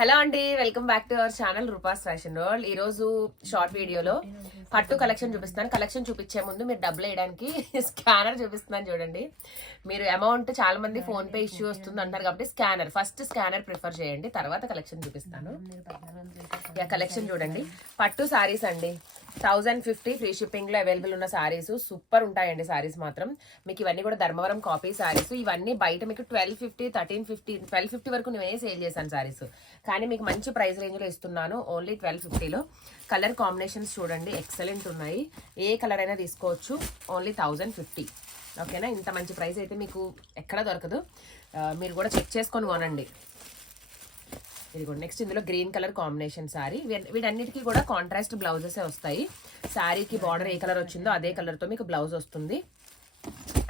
Hello అండి, welcome back to our channel Rupa's fashion world. ఈ రోజు షార్ట్ వీడియోలో పట్టు కలెక్షన్ చూపిస్తాను. కలెక్షన్ చూపించే ముందు మీరు డబ్బులు వేయడానికి స్కానర్ చూపిస్తున్నాను చూడండి. మీరు అమౌంట్ చాలా మంది ఫోన్ పే ఇష్యూ వస్తుంది అంటారు కాబట్టి ఫస్ట్ స్కానర్ ప్రిఫర్ చేయండి, తర్వాత కలెక్షన్ చూపిస్తాను. కలెక్షన్ చూడండి, పట్టు సారీస్ అండి. 1050 ఫ్రీ షిప్పింగ్ లో అవైలబుల్ ఉన్న సారీస్ సూపర్ ఉంటాయండి. సారీస్ మాత్రం మీకు ఇవన్నీ కూడా ధర్మవరం కాపీ సారీస్. ఇవన్నీ బయట మీకు 1250, 1350, 1250 వరకు నేనే సేల్ చేశాను సారీస్, కానీ మీకు మంచి ప్రైస్ రేంజ్ లో ఇస్తున్నాను. ఓన్లీ 1250లో. కలర్ కాంబినేషన్స్ చూడండి, ఎక్సలెంట్ ఉన్నాయి. ఏ కలర్ అయినా తీసుకోవచ్చు. ఓన్లీ 1050. ఓకేనా? ఇంత మంచి ప్రైస్ అయితే మీకు ఎక్కడ దొరకదు. మీరు కూడా చెక్ చేసుకొని కొనండి. ఇదిగోండి, నెక్స్ట్ ఇందులో గ్రీన్ కలర్ కాంబినేషన్ సారీ. వీటన్నిటికీ కూడా కాంట్రాస్ట్ బ్లౌజెస్ వస్తాయి. శారీకి బార్డర్ ఏ కలర్ వచ్చిందో అదే కలర్తో మీకు బ్లౌజ్ వస్తుంది.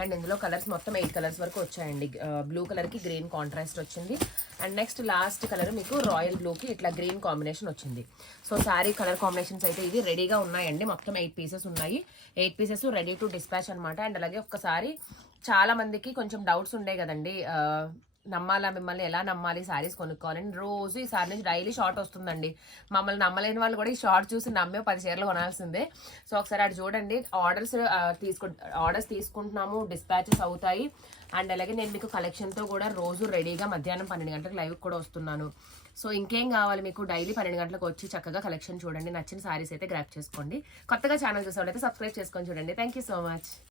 అండ్ ఇందులో కలర్స్ మొత్తం 8 కలర్స్ వరకు వచ్చాయండి. బ్లూ కలర్కి గ్రీన్ కాంట్రాస్ట్ వచ్చింది. అండ్ నెక్స్ట్ లాస్ట్ కలర్ మీకు రాయల్ బ్లూకి ఇట్లా గ్రీన్ కాంబినేషన్ వచ్చింది. సో శారీ కలర్ కాంబినేషన్స్ అయితే ఇవి రెడీగా ఉన్నాయండి. మొత్తం 8 పీసెస్ ఉన్నాయి. 8 పీసెస్ రెడీ టు డిస్పాచ్ అనమాట. అండ్ అలాగే ఒక్కసారి చాలా మందికి కొంచెం డౌట్స్ ఉండే కదండి, నమ్మాలా, మిమ్మల్ని ఎలా నమ్మాలి, సారీస్ కొనుక్కోవాలని. రోజు ఈ సారీ నుంచి డైలీ షార్ట్ వస్తుందండి. మమ్మల్ని నమ్మలేని వాళ్ళు కూడా ఈ షార్ట్ చూసి నమ్మే 10 చీరలు కొనాల్సిందే. సో ఒకసారి అటు చూడండి. ఆర్డర్స్ తీసుకుంటున్నాము, డిస్పాచెస్ అవుతాయి. అండ్ అలాగే నేను మీకు కలెక్షన్తో కూడా రోజు రెడీగా మధ్యాహ్నం 12 గంటలకు లైవ్ కూడా వస్తున్నాను. సో ఇంకేం కావాలి మీకు, డైలీ 12 గంటలకు వచ్చి చక్కగా కలెక్షన్ చూడండి. నచ్చిన సారీస్ అయితే గ్రాప్ చేసుకోండి. కొత్తగా ఛానల్ చూసేవాళ్ళైతే సబ్స్క్రైబ్ చేసుకొని చూడండి. Thank you so much.